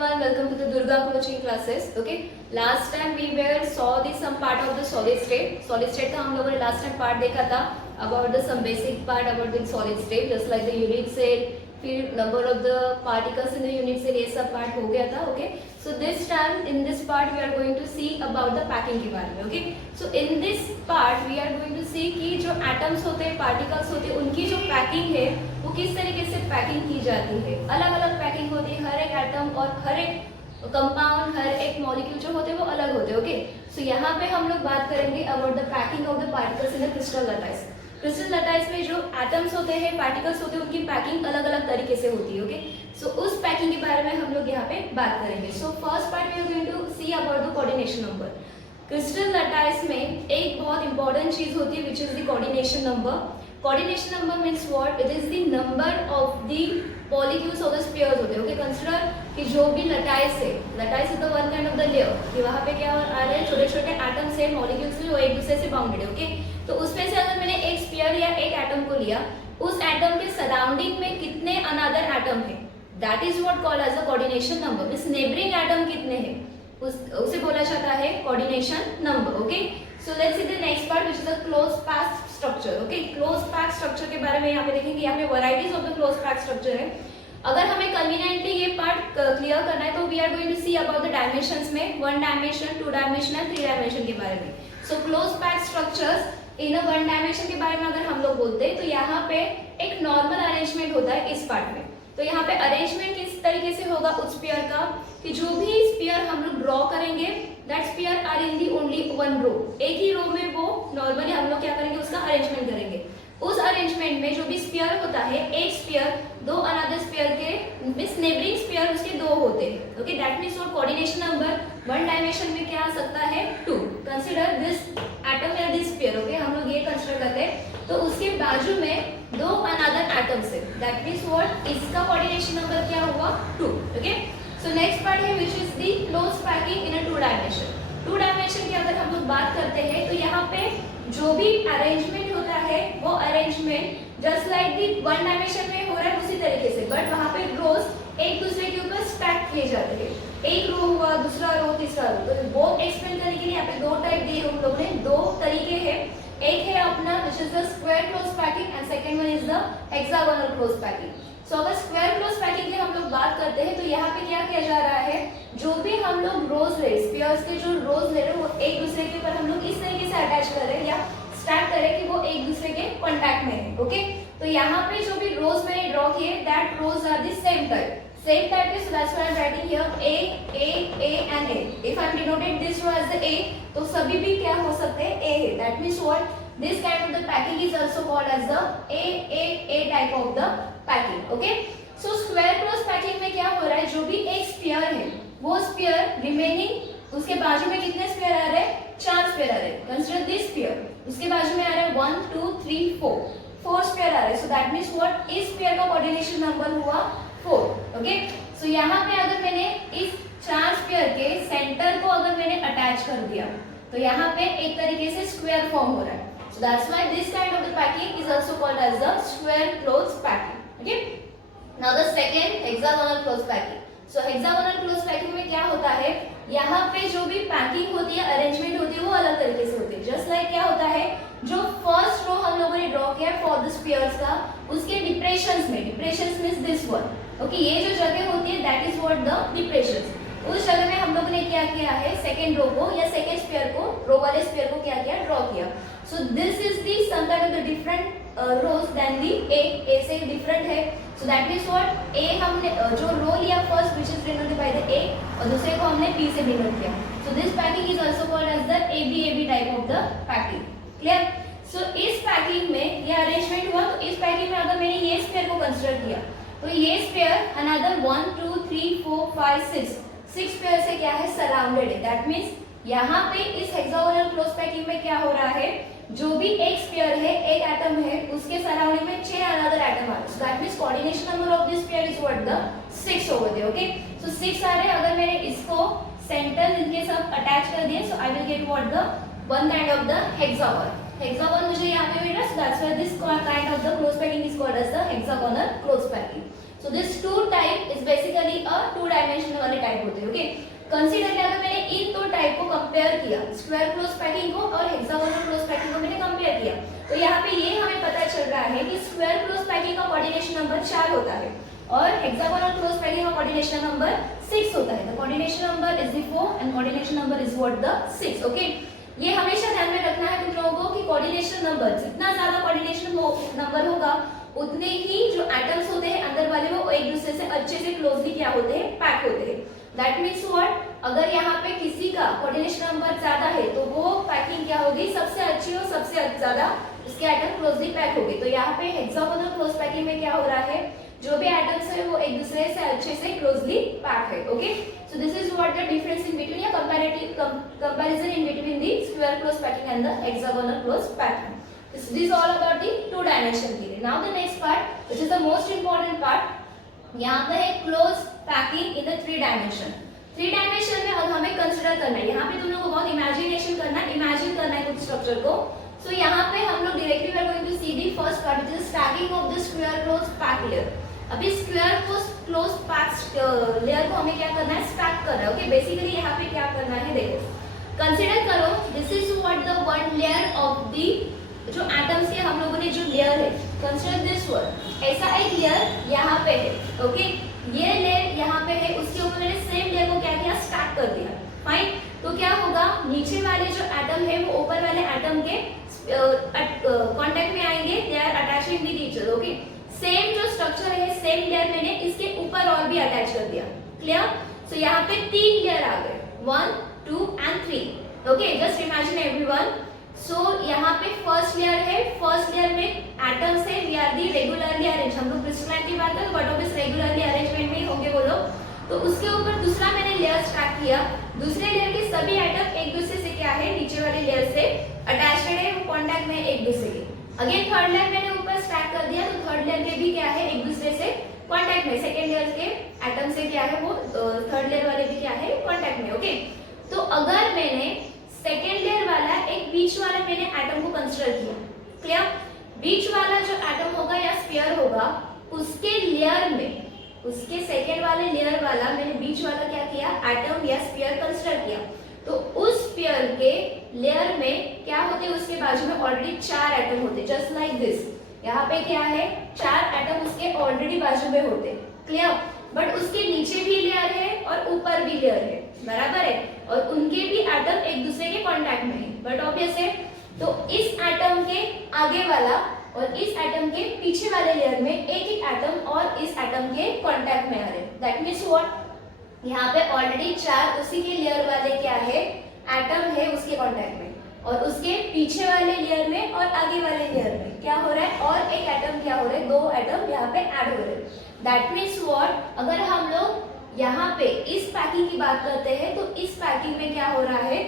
everyone, welcome to the Durga coaching classes. Okay, last time we were saw the some part of the solid state. Solid state का हम लोगों ने last time part देखा था about the some basic part about the solid state, just like the unit cell, फिर number of the particles in the unit cell, ये सब part हो गया था. Okay, so this time in this part we are going to see about the packing के बारे में. Okay, so in this part we are going to see कि जो atoms होते हैं, particles होते हैं, उनकी जो packing है वो किस तरीके से पैकिंग की जाती है. अलग अलग पैकिंग होती है, हर एक एटम और हर एक कंपाउंड, हर एक मॉलिक्यूल जो होते हैं वो अलग होते हैं. ओके, सो यहाँ पे हम लोग बात करेंगे about the packing of the particles in the crystal lattice. Crystal lattice में जो एटम्स होते हैं, पार्टिकल्स होते हैं, उनकी पैकिंग अलग अलग तरीके से होती है. ओके, सो उस पैकिंग के बारे में हम लोग यहाँ पे बात करेंगे. So first part we are going to see about the coordination number. Crystal lattice में एक बहुत इंपॉर्टेंट चीज होती है which is the coordination number. Coordination number means what? It is the number of the molecules of the spheres होते हैं. Okay, consider कि जो भी लटाइस है, lattice is the one kind of the layer कि वहाँ पे क्या आ रहे हैं, छोटे छोटे एटम्स है, मॉलिक्यूल्स है, वो एक दूसरे से बाउंडेड है. ओके, तो उसमें से अगर मैंने एक स्फीयर या एक एटम को लिया, उस एटम के सराउंडिंग में कितने अनदर एटम है, that is what called as a coordination number. Means neighboring atom कितने हैं उसे बोला जाता है coordination number. Okay, so let's see the next part which is the closed packed structure. Okay, closed packed structure के बारे में यहाँ पे देखेंगे. यहाँ पे varieties of the closed packed structure है. अगर हमें conveniently ये part clear करना है तो we are going to see about the dimensions में 1 dimension, 2 dimension and 3 dimension के बारे में. So closed packed structures in a 1 dimension के बारे में अगर हम लोग बोलते हैं तो यहाँ पे एक normal arrangement होता है इस part में. तो यहाँ पे अरेंजमेंट किस तरीके से होगा उस स्फीयर का कि जो भी स्फीयर हम लोग ड्रॉ करेंगे that sphere are in the only one row. एक ही रो में वो नॉर्मली हम लोग क्या करेंगे, उसका अरेंजमेंट करेंगे. उस अरेंजमेंट में जो भी स्फीयर होता है, एक स्फीयर दो अनदर स्फीयर के मींस नेबरिंग स्फीयर उसके दो होते हैं. ओके, दैट मींस और कोऑर्डिनेशन नंबर 1 डायमेंशन में क्या आ सकता है 2. कंसीडर दिस एटम या दिस स्फीयर. ओके, हम लोग ये कंसीडर करते हैं तो उसके बाजू में दो अनदर एटम्स है, दैट मींस व्हाट, इसका कोऑर्डिनेशन नंबर क्या हुआ 2. ओके, सो नेक्स्ट पार्ट है which is the close packing in a 2 dimension. 2 dimension की अगर हम लोग बात करते हैं तो यहाँ पे जो भी अरेंजमेंट होता है वो arrangement just like the 1 dimension में हो रहा है उसी तरीके से, बट वहाँ पे रोज एक दूसरे के ऊपर स्टैक किए जाते हैं. एक रो हुआ, दूसरा रो, तीसरा रो. तो वो एक्सप्लेन करने के लिए यहाँ पे दो टाइप दिए हम लोगों ने, दो तरीके हैं. एक है अपना which is the square close packing and second one is the hexagonal close packing. So अगर square close packing की हम लोग बात करते हैं तो यहाँ पे क्या किया जा रहा है, जो भी हम लोग रोज ले स्फीयर्स के जो रोज ले रहे हैं वो एक दूसरे के ऊपर हम लोग इस तरीके से अटैच कर रहे हैं या स्टैक कर रहे हैं कि वो एक दूसरे के कांटेक्ट में है. ओके, तो यहाँ पे जो भी रोज मैंने ड्रॉ किए that rows are the same type के. So that's why I'm writing here A and A. If I'm denoted this row as the A, तो सभी भी क्या हो सकते हैं A है. That means what, this kind of the packing is also called as the A type of the packing. Okay, so square cross packing में क्या हो रहा है, जो भी एक स्फीयर है वो स्फीयर रिमेनिंग उसके बाजू में कितने स्फीयर आ रहे हैं, 4 स्फीयर आ रहे हैं. कंसीडर दिस स्फीयर, उसके बाजू में आ रहा है 1 2 3 4 स्फीयर आ रहे हैं. सो दैट मींस व्हाट, इस स्फीयर का कोऑर्डिनेशन नंबर हुआ 4. ओके, सो यहाँ पे अगर मैंने इस 4 स्फीयर के सेंटर को अगर मैंने अटैच कर दिया तो यहाँ पे एक तरीके से स्क्वायर फॉर्म हो रहा है. So that's why this kind of the packing is also called as the square close packing. Okay, now the second hexagonal close packing. So hexagonal close packing में क्या होता है, यहाँ पे जो भी पैकिंग होती है, अरेंजमेंट होती है, वो अलग तरीके से होती है. जस्ट लाइक क्या होता है, जो फर्स्ट रो हम लोगों ने ड्रॉ किया फॉर द स्फीयर्स का, उसके डिप्रेशंस में, depressions means this one. Okay, ये जो जगह होती है that is what the depressions. उस जगह में हम लोगों ने क्या किया है, सेकंड रो को या सेकंड स्फीयर को, रो वाले स्फीयर को क्या किया, ड्रॉ किया. So this is the some kind of the different rows then the A से डिफरेंट है. So that means what, A हमने जो रो लिया first which is denoted by the A और दूसरे को हमने बी से डिनोट किया. So this packing is also called as the AB type of the packing. Clear? So इस पैकिंग में ये अरेंजमेंट हुआ. तो इस पैकिंग में अगर मैंने ये स्फीयर को कंसीडर किया तो ये स्फीयर अनदर 1 2 3 4 5 6 स्फीयर से क्या है, सराउंडेड है. दैट मींस यहाँ पे इस हेक्सागोनल क्लोज पैकिंग में क्या हो रहा है, जो भी एक स्फीयर है, एक एटम है, उसके सराउंडिंग में 6 अनदर एटम आ रहे हैं. So that means coordination number of this sphere is what, the 6 over there. Okay, so 6 आ रहे हैं. अगर मैंने इसको सेंटर इनके साथ अटैच कर दिए so I will get what, the one kind of the hexagon. Hexagon मुझे यहाँ पे मिल रहा है. So that's why this kind of the close packing is called as the hexagonal close packing. So this two type is basically a two dimensional वाले type होते हैं। Okay, consider किया अगर मैंने इन दो टाइप को कंपेयर किया, स्क्वायर क्लोज पैकिंग को और हेक्सागोनल क्लोज पैकिंग को मैंने कंपेयर किया, तो यहाँ पे ये हमें पता चल रहा है कि स्क्वायर क्लोज पैकिंग का कोऑर्डिनेशन नंबर 4 होता है और हेक्सागोनल क्लोज पैकिंग का कोऑर्डिनेशन नंबर 6 होता है। The coordination number is the 4 and coordination number is what the 6। Okay, ये हमेशा ध्यान में रखना है तुम लोगों को कि कोऑर्डिनेशन नंबर जितना ज्यादा कोऑर्डिनेशन नंबर होगा उतने ही जो एटम्स होते हैं अंदर वाले वो एक दूसरे से अच्छे से क्लोजली क्या होते हैं, पैक होते हैं। दैट मीन्स व्हाट, अगर यहाँ पे किसी का कोऑर्डिनेशन नंबर ज्यादा है तो वो पैकिंग क्या होगी, सबसे अच्छी और सबसे ज्यादा उसके एटम क्लोजली पैक होंगे। तो यहाँ पे हेक्सागोनल क्लोज पैकिंग में क्या हो रहा है, जो भी एटम्स है वो एक दूसरे से अच्छे से क्लोजली पैक है। Okay, so this is what the difference in between या comparison in between the square close packing and the hexagonal close packing. This is all about the two dimension theory. Now the next part, which is the most important part, यहाँ पे है close packing in the three dimension. Three dimension में अब हमें consider करना है, यहाँ पे तुम लोगों को बहुत इमेजिनेशन करना है, इमेजिन करना है कुछ स्ट्रक्चर को। सो यहाँ पे हम लोग directly we are going to see the first part which is stacking of the square close pack layer. अभी स्क्वायर क्लोज पैक लेयर को हमें क्या करना है, स्टैक करना है। ओके, बेसिकली यहाँ पे क्या करना है, देखो कंसिडर करो this is what the one layer of the जो एटम्स के हम लोगों ने जो लेयर है, कंसिडर दिस वन, ऐसा एक लेयर यहाँ पे है। ओके, ये लेयर यहाँ पे है, उसके ऊपर मैंने सेम लेयर को क्या किया, स्टैक कर दिया। फाइन, तो क्या होगा, नीचे वाले जो एटम है वो ऊपर वाले एटम के कांटेक्ट में आएंगे, they are attaching with each other. Okay, same जो स्ट्रक्चर है, सेम लेयर मैंने इसके ऊपर और भी अटैच कर दिया। क्लियर? सो यहाँ पे 3 लेयर आ गए, 1 2 and 3। Okay, just imagine everyone. So यहाँ पे फर्स्ट लेयर है, फर्स्ट लेयर में एटम्स है, we are the regularly arrange, हम लोग क्रिस्टलाइन की बात करें बट ऑब्वियस रेगुलरली अरेंजमेंट में ही होंगे वो लोग। तो उसके ऊपर दूसरा मैंने लेयर स्टार्ट किया, दूसरे लेयर के सभी एटम एक दूसरे से क्या है, नीचे वाले लेयर से अटैच्ड है, वो कांटेक्ट में एक दूसरे के। अगेन थर्ड लेयर मैंने ऊपर स्टार्ट कर दिया, तो थर्ड लेयर के भी क्या है, एक दूसरे से कांटेक्ट में, सेकंड लेयर के एटम से क्या है वो थर्ड लेयर वाले भी क्या है, कांटेक्ट में। ओके, तो अगर मैंने सेकेंड लेयर वाला एक बीच वाला मैंने एटम को कंसीडर किया, क्लियर, बीच वाला जो एटम होगा या स्फीयर होगा उसके लेयर में, उसके सेकेंड वाले लेयर वाला मैंने बीच वाला क्या किया, एटम या स्फीयर कंसीडर किया। तो उस स्फीयर के लेयर में क्या होते, उसके बाजू में ऑलरेडी 4 एटम होते, जस्ट लाइक दिस। यहाँ पे क्या है, 4 एटम उसके ऑलरेडी बाजू में होते, क्लियर, बट उसके नीचे भी लेयर है और ऊपर भी लेयर है, बराबर है, और उनके भी एटम एक दूसरे के कांटेक्ट में है, बट ऑब्वियस है। तो इस एटम के आगे वाला और इस एटम के पीछे वाले लेयर में एक एक एटम और इस एटम के कांटेक्ट में आ रहे, दैट मींस व्हाट, यहाँ पे ऑलरेडी 4 उसी के लेयर वाले क्या है, एटम है उसके कांटेक्ट में, और उसके पीछे वाले लेयर में और आगे वाले लेयर में क्या हो रहा है, और एक एटम क्या हो रहा है, 2 एटम यहाँ पे ऐड हो रहे हैं। दैट मीन्स व्हाट, अगर हम लोग यहाँ पे इस पैकिंग की बात करते हैं तो इस पैकिंग में क्या हो रहा है,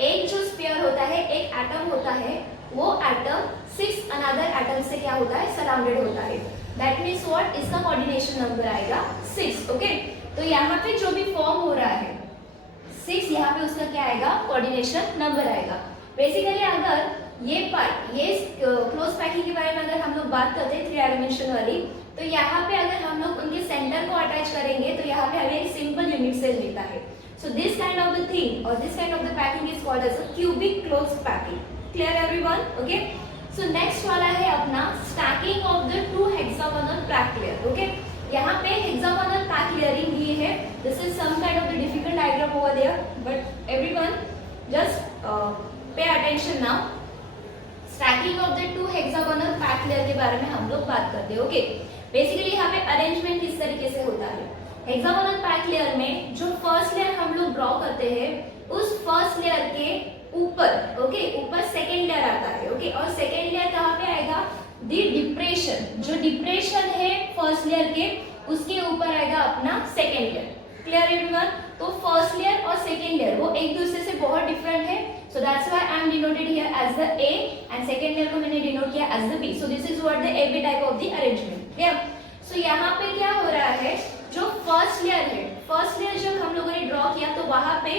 एक जो स्फीयर होता है, एक एटम होता है, वो एटम 6 अनदर एटम से क्या होता है, सराउंडेड होता है। दैट मीन्स व्हाट, इसका कोऑर्डिनेशन नंबर आएगा 6। ओके, तो यहाँ पे जो भी फॉर्म हो रहा है 6, यहाँ पे उसका क्या आएगा, कोऑर्डिनेशन नंबर आएगा। बेसिकली अगर ये पार्ट, ये क्लोज पैकिंग के बारे में अगर हम लोग बात करते हैं 3 डायमेंशन वाली, तो यहाँ पे अगर हम लोग उनके सेंटर को अटैच करेंगे तो यहाँ पे हमें एक सिंपल यूनिट सेल मिलता है। So this kind of the thing और this kind of the packing is called as a cubic close packing. Clear everyone? Okay, so next वाला है अपना stacking of the 2 hexagonal pack layer. Okay, यहाँ पे hexagonal pack layering दी है, this is some kind of the difficult diagram over there, but everyone just pay attention now. Stacking of the 2 hexagonal pack layer के बारे में हम लोग बात करते हैं। ओके, बेसिकली यहाँ पे अरेंजमेंट किस तरीके से होता है, हेक्सागोनल पैक लेयर में जो फर्स्ट लेयर हम लोग ड्रॉ करते हैं, उस फर्स्ट लेयर के ऊपर, ओके, ऊपर सेकेंड लेयर आता है। ओके, और सेकेंड लेयर कहाँ पे आएगा, दी डिप्रेशन, जो डिप्रेशन है फर्स्ट लेयर के, उसके ऊपर आएगा अपना सेकेंड लेयर। Clear everyone? तो फर्स्ट लेयर और सेकेंड लेयर वो एक दूसरे से बहुत डिफरेंट है, so that's why I am denoted here as the A and second layer को मैंने डिनोट किया as the B. So this is what the A B type of the arrangement. Clear? So यहाँ पे क्या हो रहा है, जो फर्स्ट लेयर है, फर्स्ट लेयर जब हम लोगों ने ड्रॉ किया तो वहां पे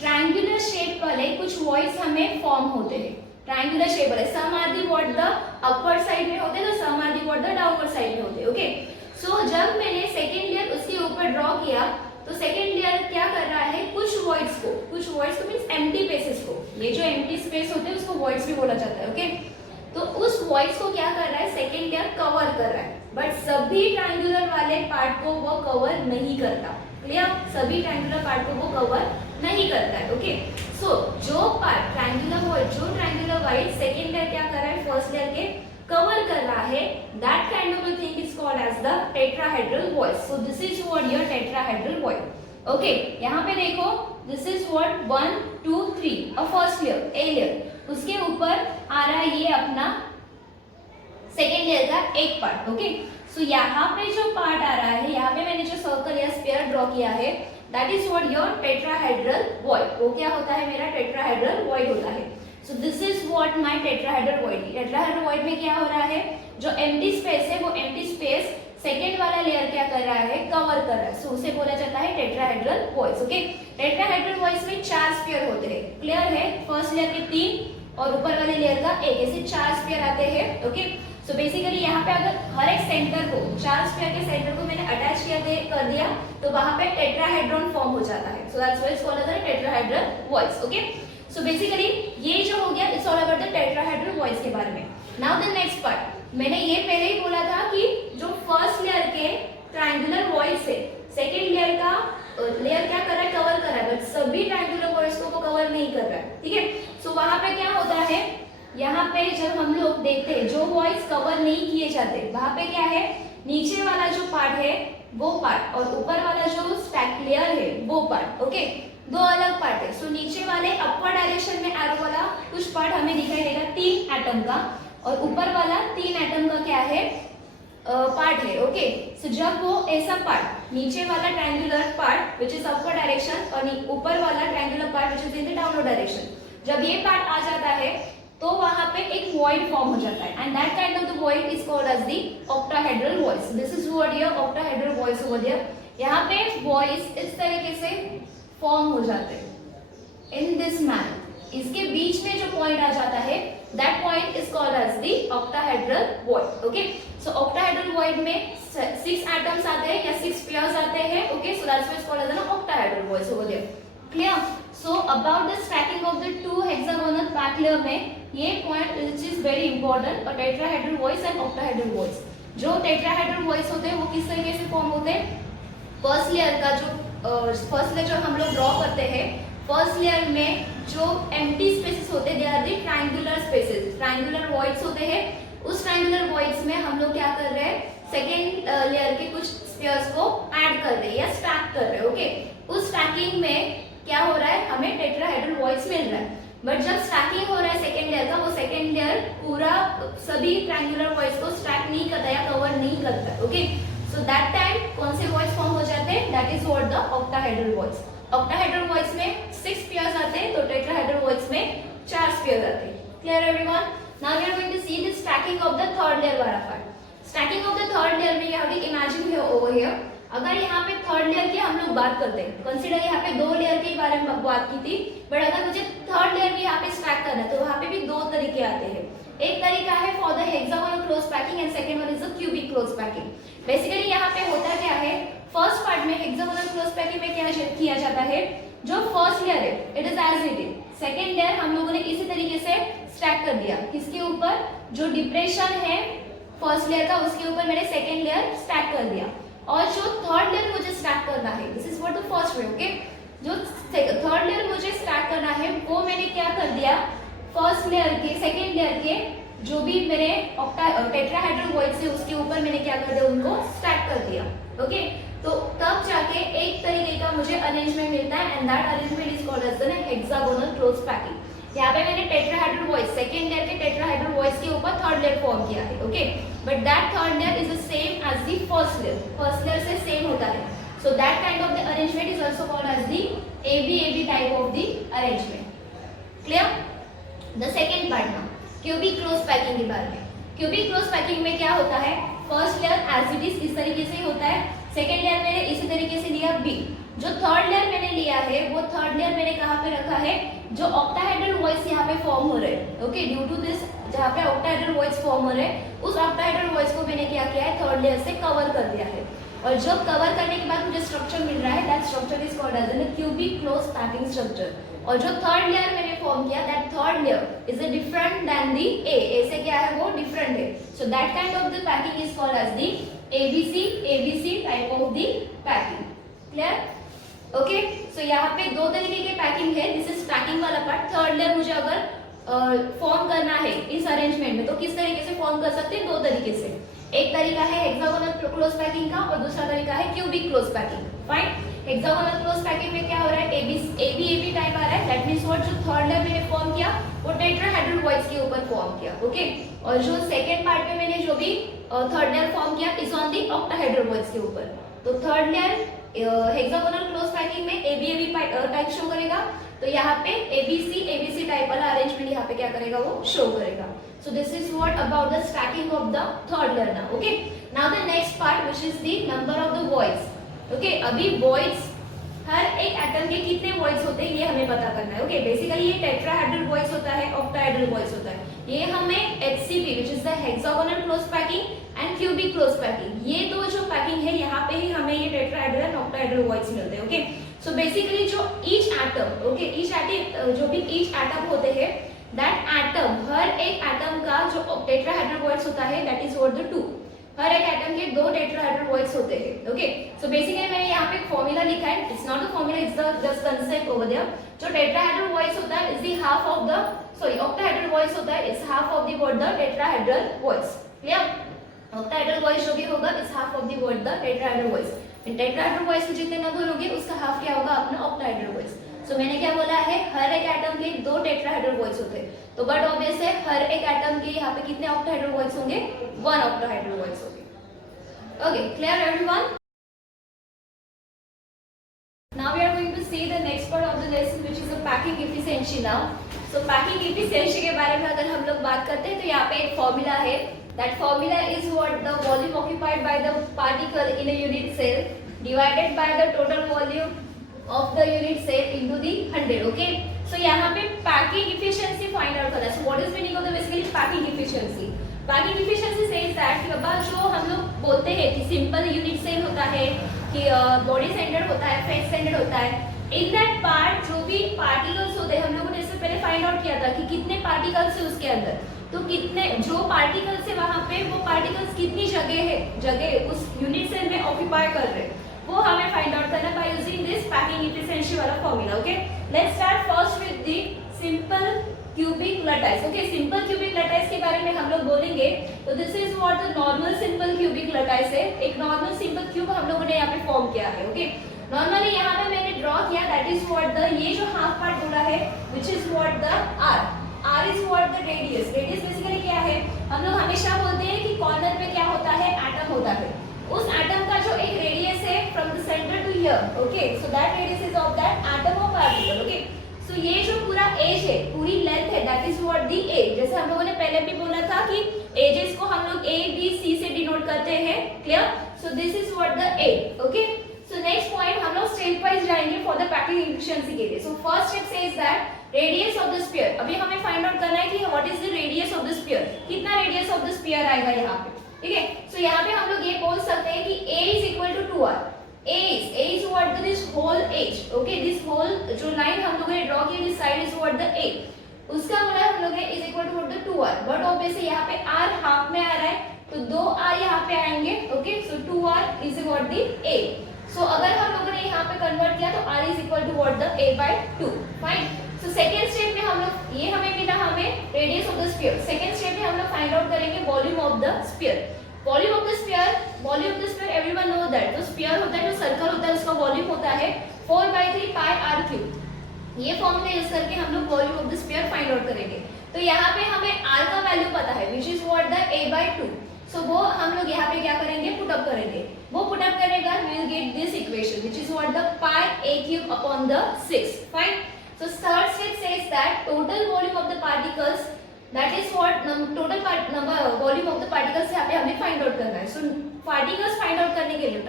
ट्रायंगुलर शेप वाले कुछ वॉइड्स हमें फॉर्म होते हैं, ट्रायंगुलर शेप वाले, some are the what the upward side में होते हैं, तो some are the what the downward side में होते हैं। ओके, सो जब मैंने सेकेंड लेयर उसके ऊपर ड्रॉ किया तो सेकेंड लेयर क्या कर रहा है, कुछ वॉइड्स को मींस एम्प्टी स्पेसेस को, ये जो एम्प्टी स्पेस होते हैं उसको वॉइड्स भी बोला जाता है, ओके। तो उस वॉइड्स को क्या कर रहा है, सेकेंड लेयर कवर कर रहा है, बट सभी ट्रायंगुलर वाले पार्ट को वो कवर नहीं करता। क्लियर, सभी ट्रायंगुलर पार्ट को वो कवर नहीं करता है, ओके। सो जो पार्ट ट्रायंगुलर वॉइड, जो ट्रायंगुलर वॉइड सेकेंड लेयर क्या कर रहा है, फर्स्ट लेयर के कवर कर रहा है, that kind of a thing is called as the tetrahedral void. So this is what your tetrahedral void. Okay, यहाँ पे देखो, this is what 1 2 3 a first layer, a layer, उसके ऊपर आ रहा है ये अपना सेकेंड लेयर का एक पार्ट, ओके। सो यहाँ पे जो पार्ट आ रहा है, यहाँ पे मैंने जो सर्कल या स्फीयर ड्रॉ किया है, that is what your tetrahedral void. वो क्या होता है, मेरा tetrahedral void होता है। So this is what my tetrahedral void है। tetrahedral void में क्या हो रहा है, जो empty space है वो empty space सेकेंड वाला लेयर क्या कर रहा है, कवर कर रहा है, सो उसे बोला जाता है tetrahedral voids, okay. Tetrahedral voids में 4 स्फीयर होते हैं, क्लियर है, फर्स्ट लेयर के 3 और ऊपर वाले लेयर का 1, ऐसे 4 स्फीयर आते हैं, ओके। सो बेसिकली यहाँ पे अगर हर एक सेंटर को, 4 स्फीयर के सेंटर को मैंने अटैच कर दिया तो वहां पे टेट्राहेड्रॉन फॉर्म हो जाता है, so that's why it's called as tetrahedral voids, okay. So basically ये जो हो गया, it's all about the tetrahedral voids के बारे में। नाउ द नेक्स्ट पार्ट, मैंने ये पहले ही बोला था कि जो फर्स्ट लेयर के ट्रायंगुलर वॉइड्स है, सेकेंड लेयर का लेयर क्या कर रहा है, कवर कर रहा है, बट सभी ट्रायंगुलर वॉइड्स को वो कवर नहीं कर रहा है, ठीक है। सो वहां पे क्या होता है, यहाँ पे जब हम लोग देखते हैं जो वॉइड्स कवर नहीं किए जाते, वहां पे क्या है, नीचे वाला जो पार्ट है वो पार्ट और ऊपर वाला जो स्टैक लेयर है वो पार्ट, ओके, दो अलग पार्ट है। सो नीचे वाले अपर डायरेक्शन में एरो वाला कुछ पार्ट हमें दिखाई देगा 3 एटम का, और ऊपर वाला 3 एटम का क्या है, पार्ट है, ओके। सो जब वो ऐसा पार्ट, नीचे वाला triangular part which is upper direction और ऊपर वाला triangular part which is in the downward direction, जब ये पार्ट आ जाता है तो वहां पे एक वॉइड फॉर्म हो जाता है, and that kind of the void is called as the octahedral voids. This is what your octahedral voids over there. यहाँ पे वॉइस इस तरीके से फॉर्म हो जाते हैं इन दिस मैनर, इसके बीच में जो पॉइंट आ जाता है that point is called as the octahedral void, okay। so octahedral void में 6 atoms आते हैं या 6 pairs आते हैं, okay, so that's why it's called as an octahedral void over there, clear। so about the stacking of the 2 hexagonal back layer में ये point which is very important, और tetrahedral voids and octahedral voids। जो tetrahedral voids होते हैं वो किस तरीके से फॉर्म होते हैं, फर्स्ट लेयर का जो फर्स्ट लेयर जो हम लोग ड्रॉ करते हैं, फर्स्ट लेयर में जो एम्प्टी स्पेसेस होते हैं they are the triangular spaces, triangular voids होते हैं। उस ट्रायंगुलर वॉइड्स में हम लोग क्या कर रहे हैं, सेकेंड लेयर के कुछ स्फीयर्स को ऐड कर रहे हैं या स्टैक कर रहे हैं, ओके। उस स्टैकिंग में क्या हो रहा है, हमें टेट्राहेड्रल वॉइड्स मिल रहा है, बट जब स्टैकिंग हो रहा है सेकेंड लेयर का, वो सेकेंड लेयर पूरा सभी ट्रायंगुलर वॉइड्स को स्टैक नहीं करता या कवर नहीं करता, ओके। सो दैट टाइम कौन से वॉइड्स फॉर्म हो जाते हैं, that is what the octahedral voids. Octahedral voids में 6 पेयर्स आते हैं, तो टेट्राहेड्रल वॉइड्स में 4 पेयर्स आते हैं, clear everyone. Now we are going to see the stacking of the third layer वाला part. Stacking of the third layer में you have to imagine here over here, अगर यहाँ पे थर्ड लेयर की हम लोग बात करते हैं, कंसीडर यहाँ पे 2 लेयर के बारे में बात की थी, बट अगर मुझे थर्ड लेयर भी यहाँ पे स्टैक करना है तो वहाँ पे भी 2 तरीके आते हैं। एक तरीका है for the hexagonal close packing and second one is the cubic close packing. Basically यहाँ पे होता क्या है, फर्स्ट पार्ट में हेक्सागोनल क्लोज पैकिंग में क्या किया जाता है, जो फर्स्ट लेयर है it is as it is, second layer हम लोगों ने इसी तरीके से स्टैक कर दिया, किसके ऊपर, जो डिप्रेशन है फर्स्ट लेयर का उसके ऊपर मैंने सेकेंड लेयर स्टैक कर दिया, और जो थर्ड लेयर मुझे स्टैक करना है, this is what the first way, okay. जो थर्ड लेयर मुझे स्टैक करना है वो मैंने क्या कर दिया, फर्स्ट लेयर के सेकेंड लेयर के जो भी मेरे टेट्राहेड्रल वॉइड्स है उसके ऊपर मैंने क्या कर दिया, उनको स्टैक कर दिया, ओके। तो तब जाके एक तरीके का मुझे अरेंजमेंट मिलता है, and that arrangement is called as the hexagonal close packing. यहाँ पे मैंने टेट्राहेड्रल वॉइड्स सेकेंड लेयर के टेट्राहेड्रल वॉइड्स के ऊपर थर्ड लेयर फॉर्म किया है, okay, but that third layer is the same as the first layer, first layer से same होता है, so that kind of the arrangement is also called as the AB type of the arrangement, clear. The second part now cubic close packing के बारे में। Cubic close packing में क्या होता है, first layer as it is इस तरीके से होता है, सेकेंड लेयर मैंने इसी तरीके से लिया B, जो थर्ड लेयर मैंने लिया है वो थर्ड लेयर मैंने कहाँ पे रखा है, जो ऑक्टाहेड्रल वॉइस यहाँ पे फॉर्म हो रहे हैं, ओके, ड्यू टू दिस जहाँ पे ऑक्टाहेड्रल वॉइस फॉर्म हो रहे हैं उस ऑक्टाहेड्रल वॉइस को मैंने क्या किया है, थर्ड लेयर से कवर कर दिया है। और जब कवर करने के बाद मुझे स्ट्रक्चर मिल रहा है, that structure is called as an cubic close packing structure. और जो थर्ड लेयर मैंने फॉर्म किया, that third layer is a different than the A से क्या है वो डिफरेंट है, so that kind of the packing is called as the ABC type of the packing. Clear? Okay, so यहाँ पे दो तरीके के पैकिंग है, दिस इज पैकिंग वाला पार्ट। थर्ड लेयर मुझे अगर फॉर्म करना है इस अरेंजमेंट में तो किस तरीके से फॉर्म कर सकते हैं, दो तरीके से। एक तरीका है हेक्सागोनल क्लोज पैकिंग का और दूसरा तरीका है cubic close packing. Fine, hexagonal close packing में क्या हो रहा है, एबी टाइप आ रहा है, दैट मींस व्हाट, जो थर्ड लेयर मैंने फॉर्म किया वो टेट्राहेड्रल वॉइस के ऊपर फॉर्म किया, ओके। और जो सेकंड पार्ट में मैंने जो भी थर्ड लेयर फॉर्म किया is on the octahedral voice के ऊपर। तो third layer hexagonal close packing में एबी टाइप शो करेगा, तो यहाँ पे एबीसी टाइप वाला अरेंजमेंट यहाँ पे क्या करेगा, वो शो करेगा। सो this is what about the stacking of the third layer now, okay. Now the next part which is the number of the voice, okay. अभी वॉइस हर एक एटम के कितने वॉइस होते हैं ये हमें पता करना है, ओके। बेसिकली ये टेट्राहेड्रल वॉइस होता है, ऑक्टाहेड्रल वॉइस होता है। ये हमें HCP which is the hexagonal close packing and cubic close packing, ये दो जो पैकिंग है यहाँ पे ही हमें ये टेट्राहेड्रल एंड ऑक्टाहेड्रल वॉइस मिलते हैं, ओके। सो बेसिकली जो each atom, okay, each atom जो भी ईच एटम होते हैं, दैट एटम, हर एक एटम का जो टेट्राहेड्रल वॉइस होता है दैट इज व्हाट द 2। हर एक एटम के दो टेट्राहेड्रल वॉइस होते हैं, ओके। सो बेसिकली मैंने यहाँ पे एक फॉर्मूला लिखा है, it's not a formula, it's the just concept over there. जो टेट्राहेड्रल वॉइस होता है is the half of the, sorry, octahedral voids होता है is half of the what, the tetrahedral voids. Clear? Octahedral voids जो भी होगा is half of the what, the tetrahedral voids. Tetrahedral voids के जितने number होंगे उसका हाफ क्या होगा, अपना ऑक्टाहेड्रल वॉइस। सो मैंने क्या बोला है, हर एक एटम के दो टेट्राहेड्रल वॉइस होते हैं, तो बट ऑब्वियस है हर एक एटम के यहाँ पे कितने ऑक्टाहेड्रल वॉइस होंगे, वन ऑक्टाहेड्रल वॉइस होंगे। Okay, clear everyone? Now we are going to see the next part of the lesson which is the packing efficiency now. So packing efficiency के बारे में अगर हम लोग बात करते हैं तो यहाँ पे एक फॉर्मूला है, that formula is what, the volume occupied by the particle in a unit cell divided by the total volume of the unit cell into the 100, okay? So यहाँ पे packing efficiency find out करना है। So what is meaning of the basically packing efficiency? Packing efficiency says that कि बाबा जो हम लोग बोलते हैं कि सिंपल यूनिट सेल होता है, कि बॉडी सेंटर्ड होता है, फेस सेंटर्ड होता है, इन दैट पार्ट जो भी पार्टिकल्स होते हैं, हम लोगों ने इससे पहले फाइंड आउट किया था कि कितने पार्टिकल्स है उसके अंदर, तो कितने जो पार्टिकल्स है वहां पे वो पार्टिकल्स कितनी जगह उस यूनिट सेल में ऑक्यूपाई कर रहे हैं, वो हमें फाइंड आउट करना by using this packing efficiency वाला formula, okay. Let's start first with the simple cubic lattice, okay. Simple cubic lattice के बारे में हम लोग बोलेंगे तो this is what the normal simple cubic lattice है। एक नॉर्मल सिंपल क्यूब हम लोगों ने यहाँ पे फॉर्म किया है, ओके। नॉर्मली यहाँ पे मैंने ड्रॉ किया, दैट इज व्हाट द, ये जो हाफ पार्ट बोला है which is what the R is what the radius. Radius basically क्या है, हम लोग हमेशा बोलते हैं कि कॉर्नर पे क्या होता है, एटम होता है, उस एटम का जो एक रेडियस है from the centre to here, okay. So that radius is of that atom और पार्टिकल, ओके। सो ये जो पूरा एज है, पूरी लेंथ है, that is what the edge. जैसे हम लोगों ने पहले भी बोला था कि एजेस को हम लोग ए बी सी से डिनोट करते हैं, clear? So this is what the A, okay. So next point हम लोग स्टेप वाइज जाएंगे फॉर द पैकिंग एफिशिएंसी के लिए। So first step says that radius of the sphere, अभी हमें फाइंड आउट करना है कि what is the radius of the sphere, कितना रेडियस ऑफ द स्फीयर आएगा यहाँ पे, ठीक है। सो यहाँ पे हम लोग ये बोल सकते हैं कि a is equal to 2r। a is what this whole edge, okay, this whole जो लाइन हम लोगों ने ड्रॉ की this side is what the a, उसका बोला हम लोग ने is equal to what the 2r, but obviously यहाँ पे r हाफ में आ रहा है तो 2r यहाँ पे आएंगे, okay. So 2r is what the a। सो अगर हम लोगों ने यहाँ पे कन्वर्ट किया तो r is equal to what the a/2, fine. So second step में हम लोग, ये हमें मिला हमें radius of the sphere. Second step में हम लोग फाइंड आउट करेंगे volume of the sphere. Volume of the sphere everyone know that, तो स्फीयर होता है, जो सर्कल होता है उसका वॉल्यूम होता है 4/3 पाई r3। ये फॉर्मूला यूज करके हम लोग volume of the sphere find out करेंगे। तो यहाँ पे हमें r का वैल्यू पता है which is what the a/2। सो वो हम लोग यहाँ पे क्या करेंगे, पुट अप करेंगे। वो पुट अप करने के बाद we will get this equation which is what the pi a³ upon the 6, fine. So third step says that total volume of the particles, that is what total number volume of the particles यहाँ पे हमें find out करना है। सो particles find out करने के लिए,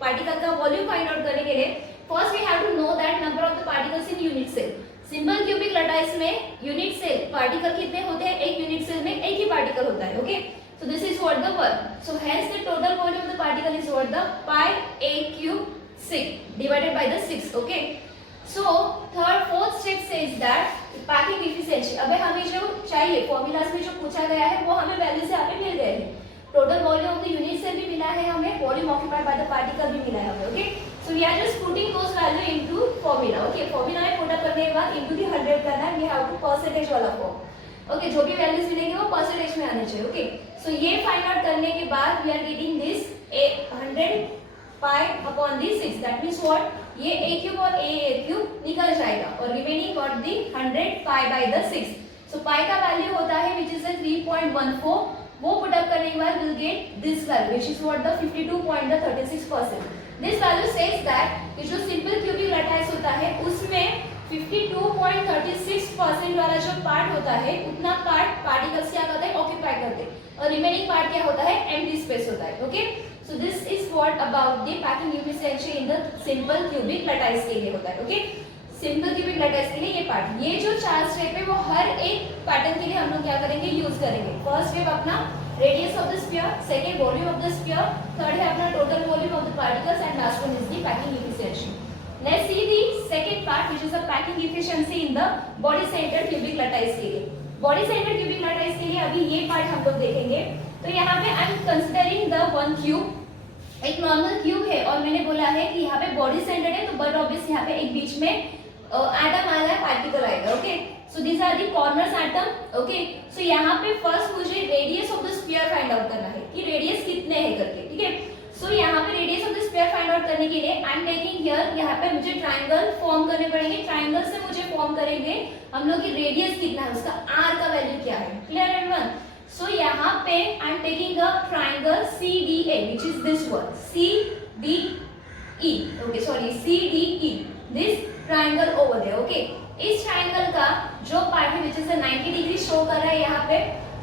particle का volume find out करने के लिए first we have to know that number of the particles in unit cell. Simple cubic lattice में यूनिट सेल पार्टिकल कितने होते हैं, एक यूनिट सेल में एक ही पार्टिकल होता है, okay. So this is what the work. So hence the total volume of the particle is what the pi a cube 6 divided by the 6, okay. So third fourth step says that packing efficiency. अबे हमें जो चाहिए formulas में जो पूछा गया है वो हमें वैल्यू से हमें मिल गए हैं। Total volume of the unit cell भी मिला है हमें, volume occupied by the particle भी मिला है हमें, okay. So we are just putting those value into formula, okay. Formula में पुट अप करने के बाद इनटू द 100 करना है, वी हैव टू परसेंटेज वाला फॉर्म, ओके। जो भी वैल्यूज मिलेंगे वो परसेंटेज में आने चाहिए, ओके। सो ये फाइंड आउट करने के बाद we are getting this 100 pi upon the 6, that means what, ये a क्यूब और a क्यूब निकल जाएगा और remaining got the 100 pi by the 6। So pi का वैल्यू होता है व्हिच इज 3.14, वो पुट अप करने के बाद will get this value which is what the 52.36%। This value says that कि जो सिंपल क्यूबिक लटाइस होता है उसमें 52.36% वाला जो पार्ट होता है उतना पार्ट पार्टिकल्स क्या करते हैं, ऑक्यूपाई करते हैं, और रिमेनिंग पार्ट क्या होता है, एम्प्टी स्पेस होता है, okay. So this is what about the packing efficiency in the simple cubic lattice के लिए होता है, ओके। सिंपल क्यूबिक लटाइस के लिए ये पार्ट, ये जो 4 स्टेप है वो हर एक पैटर्न के लिए हम लोग क्या करेंगे, यूज करेंगे। फर्स्ट स्टेप अपना radius of the sphere, second volume of the sphere, third है अपना total volume of the particles and last one is the packing efficiency. Let's see the second part which is the packing efficiency in the body centered cubic lattice के लिए। body centered cubic lattice के लिए अभी ये part हम लोग देखेंगे। तो यहाँ पे I am considering the one cube, एक नॉर्मल क्यूब है और मैंने बोला है कि यहाँ पे बॉडी सेंटर्ड है, तो बट ऑब्वियस यहाँ पे एक बीच में एटम आएगा, पार्टिकल आएगा, okay. So these are the corners atom, okay. So यहाँ पे फर्स्ट मुझे radius of the sphere find out करना है कि रेडियस कितने हैं करके, ठीक है। सो यहाँ पे radius of the sphere find out करने के लिए आई एम टेकिंग हियर, यहाँ पे मुझे ट्रायंगल फॉर्म करने पड़ेंगे। ट्रायंगल से मुझे फॉर्म करेंगे हम लोग की रेडियस कितना है, उसका आर का वैल्यू क्या है, क्लियर एवरीवन। सो यहाँ पे I am taking a triangle CDA which is this one, CDE, okay sorry CDE, this triangle over there, okay. इस ट्रायंगल का जो पार्ट है व्हिच इज 90 डिग्री शो कर रहा है यहाँ पे।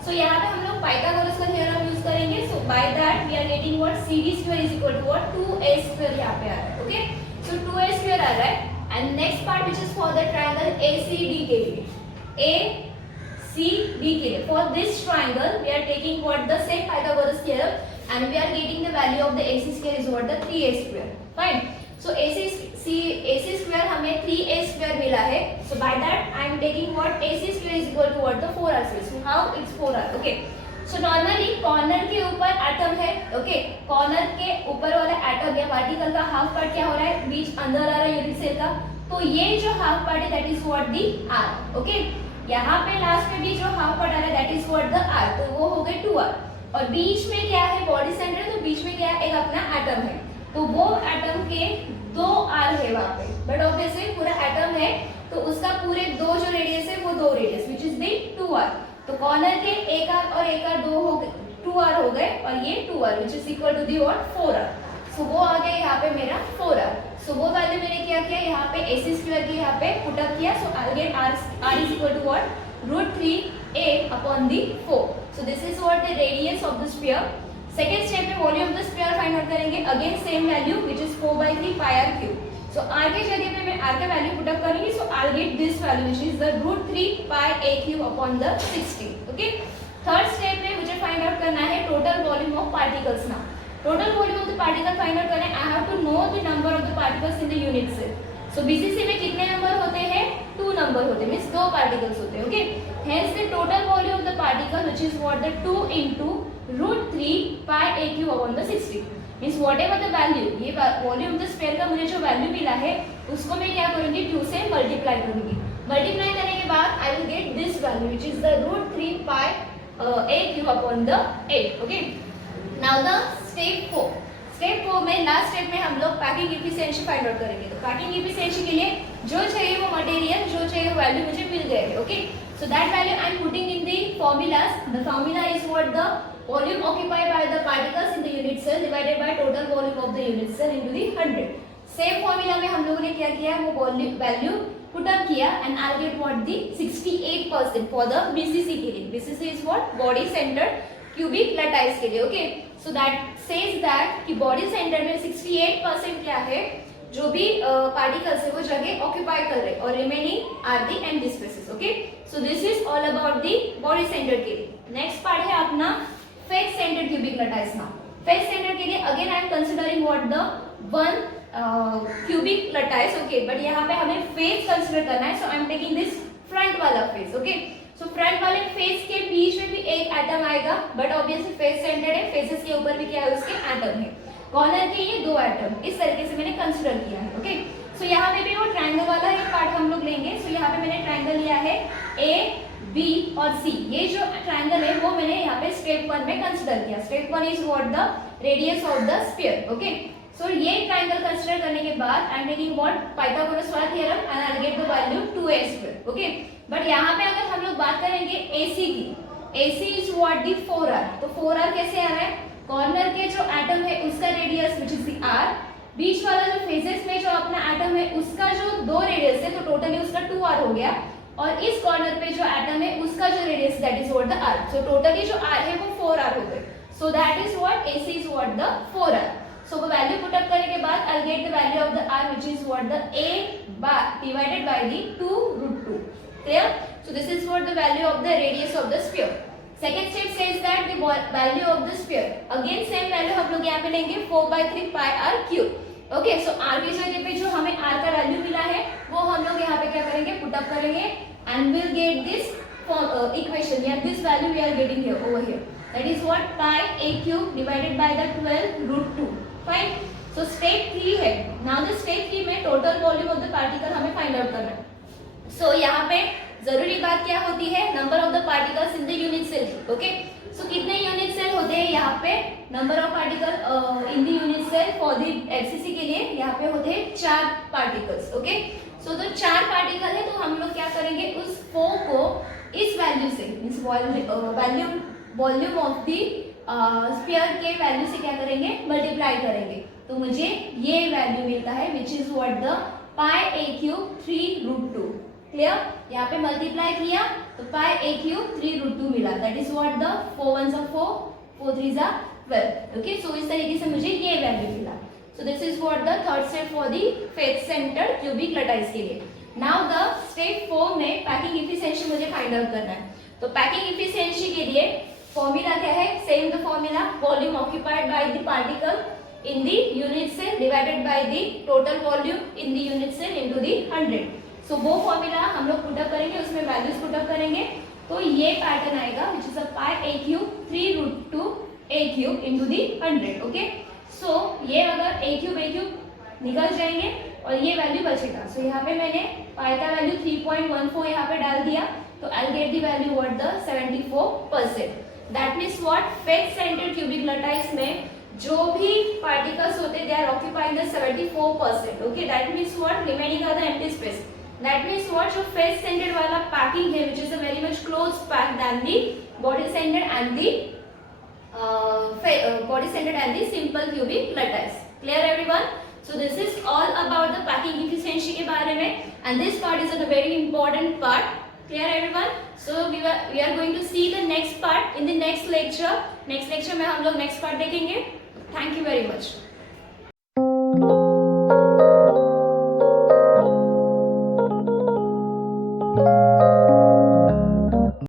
सो यहाँ पे हम लोग पाइथागोरस का थ्योरम यूज करेंगे। So by that we are getting what, CD square is equal to what, 2A square यहाँ पे आ रहा है, ओके। सो 2A स्क्वायर आ रहा है and next part which is for the triangle ACD के लिए, ACD के लिए for this triangle we are taking what the same Pythagoras theorem and we are getting the value of the AC square is what the 3A square, fine. So AC square हमें 3A square मिला है। So by that I am taking what, AC square is equal to what the 4R square. So how it's 4R, okay. So normally corner के ऊपर atom है, okay. Corner के ऊपर वाला atom या पार्टिकल का हाफ पार्ट क्या हो रहा है, बीच अंदर आ रहा है यूनिट सेल का, तो ये जो हाफ पार्ट है that is what the R, okay. यहाँ पे लास्ट में भी जो हाफ पार्ट आ रहा है that is what the R, तो वो हो गए 2R। और बीच में क्या है, बॉडी सेंटर है, तो बीच में क्या है, एक अपना एटम है, तो वो एटम के 2 R है वहां पे, बट ऑब्वियसली पूरा एटम है तो उसका पूरे 2 जो रेडियस है वो 2 radius which is the 2R। तो कॉर्नर के एक R और एक R 2 हो गए, 2R हो गए और ये 2R which is equal to the what, 4R। सो वो आ गया यहाँ पे मेरा 4R। सो वो वैल्यू मैंने क्या किया, यहाँ पे AC स्क्वायर के यहाँ पे पुट अप किया। So I get R is equal to what, √3A upon the 4। So this is what the radius of the sphere. Second step में volume of the sphere find out करेंगे, again same value which is 4/3 pi r cube. So r के जगह पे मैं r का value put up करूंगी। So I get this value which is the √3 pi a cube upon the 60, okay. Third step में मुझे find out करना है टोटल वॉल्यूम ऑफ पार्टिकल्स ना। Total volume of the particle find out करना है, I have to know the number of the particles in the unit cell. So BCC में कितने number होते हैं, 2 नंबर होते हैं, मींस 2 पार्टिकल्स होते हैं, okay. Hence the total volume of the particle which is what the 2 into √3 pi a cube upon the 60, means whatever the value, ये volume of the sphere का मुझे जो वैल्यू मिला है उसको मैं क्या करूंगी, 2 से मल्टीप्लाई करूंगी। मल्टीप्लाई करने के बाद आई will get this value which is the √3 pi a cube upon the 8, okay. Now the step 4, step 4 में लास्ट स्टेप में हम लोग पैकिंग एफिशिएंसी फाइंड आउट करेंगे। तो पैकिंग एफिशिएंसी के लिए जो चाहिए वो मटेरियल, जो चाहिए वो वैल्यू मुझे मिल गए, okay. So that value I am putting in the formulas. The formula is what, the volume occupied by the particles in the unit cell divided by total volume of the unit cell into the 100. Same formula में हम लोगों ने क्या किया, वो value put up किया and I'll get what, the 68% for the BCC के लिए। BCC is what, body centered cubic lattice के लिए, okay। So that says that कि body centered में 68% क्या है, जो भी पार्टिकल्स है वो जगह ऑक्यूपाई कर रहे हैं और remaining are the empty spaces. Okay, so this is all about the body centered के लिए. नेक्स्ट पार्ट है अपना face centered cubic lattice. Now face centered के लिए again I am considering what the one cubic lattice. Okay, but यहाँ पे हमें face consider करना है, so I am taking this front वाला फेस. ओके, सो फ्रंट वाले फेस के बीच में भी एक एटम आएगा, बट ऑब्वियसली फेस सेंटर्ड है, फेसेस के ऊपर भी क्या है उसके एटम है. कॉर्नर के ये दो एटम इस तरीके से मैंने कंसीडर किया है. ओके, सो यहाँ पे भी वो ट्रायंगल वाला ही पार्ट हम लोग लेंगे. सो यहाँ पे मैंने ट्रायंगल लिया है ए, बी और सी. ये जो ट्रायंगल है वो मैंने यहाँ पे स्टेप 1 में कंसीडर किया. Step 1 is what the radius of the sphere. Okay, so ये ट्रायंगल कंसीडर करने के बाद I am taking what Pythagoras वाला theorem and I will get the value 2a². Okay, but यहाँ पे अगर हम लोग बात करेंगे AC की, AC is what the 4r. तो 4r कैसे आ रहा है? कॉर्नर के जो एटम है उसका radius which is the r, बीच वाला जो फेसेस में जो अपना एटम है उसका जो दो रेडियस है, तो टोटली उसका 2r हो गया, और इस कॉर्नर पे जो एटम है उसका जो radius that is what the r. So totally जो r है वो 4r हो गए. So that is what AC is what the 4r. सो वो वैल्यू पुट अप करने के बाद आई get the value of the r which is what the a divided by the 2√2. Clear? So this is what the value of the radius of the sphere. Second step says that the value of the sphere. Again same value हम लोग यहाँ पे लेंगे 4/3 pi r cube. Okay, सो r की जगह पे जो हमें r का वैल्यू मिला है वो हम लोग यहाँ पे क्या करेंगे, पुट अप करेंगे and will get this equation या this value we are getting here over here, that is what pi a³ divided by the 12√2. Fine. So step 3 है. नाउ द स्टेप 3 में total volume of the particle हमें find out करना है. सो यहाँ पे जरूरी बात क्या होती है, number of the particles in the unit cell. Okay, so कितने यूनिट सेल होते हैं यहाँ पे, number of particle in the unit cell for the FCC के लिए यहाँ पे होते हैं 4 पार्टिकल्स. ओके, सो तो 4 पार्टिकल है, तो हम लोग क्या करेंगे, उस 4 को इस वैल्यू से means volume of the sphere के वैल्यू से क्या करेंगे, मल्टीप्लाई करेंगे. तो मुझे ये वैल्यू मिलता है which is what the pi a³ 3√2. Clear? यहाँ पे मल्टीप्लाई किया तो pi a³ 3√2 मिला. That is what the 4 1s are 4, 4 3s are 12. Okay, so इस तरीके से मुझे ये वैल्यू मिला. So this is what the third step for the face centered cubic lattice के लिए. नाउ द स्टेप 4 में पैकिंग एफिशिएंसी मुझे फाइंड आउट करना है. तो पैकिंग एफिशिएंसी के लिए फॉर्मूला क्या है, same the formula, volume occupied by the particle in the unit cell divided by the total volume in the unit cell into the 100. So वो formula हम लोग पुट अप करेंगे, उसमें वैल्यूज पुट अप करेंगे, तो ये पैटर्न आएगा which is a pi a³ 3√2 a³ into the 100. Okay, so ये अगर a³ निकल जाएंगे और ये वैल्यू बचेगा. सो यहाँ पे मैंने पाई का वैल्यू 3.14 यहाँ पे डाल दिया, तो I get the value what the 74%. That means what face centered cubic lattice में जो भी पार्टिकल्स होते they are occupying the 74%. Okay, that means what remaining are the empty space. That means what जो फेस सेंटर्ड वाला packing है which is a very much close pack than the body centered and the simple cubic lattice. Clear everyone? So this is all about the packing efficiency के बारे में, and this part is a very important part. Clear everyone? So we are going to see the next part in the next lecture. Next lecture में हम लोग next part देखेंगे. Thank you very much.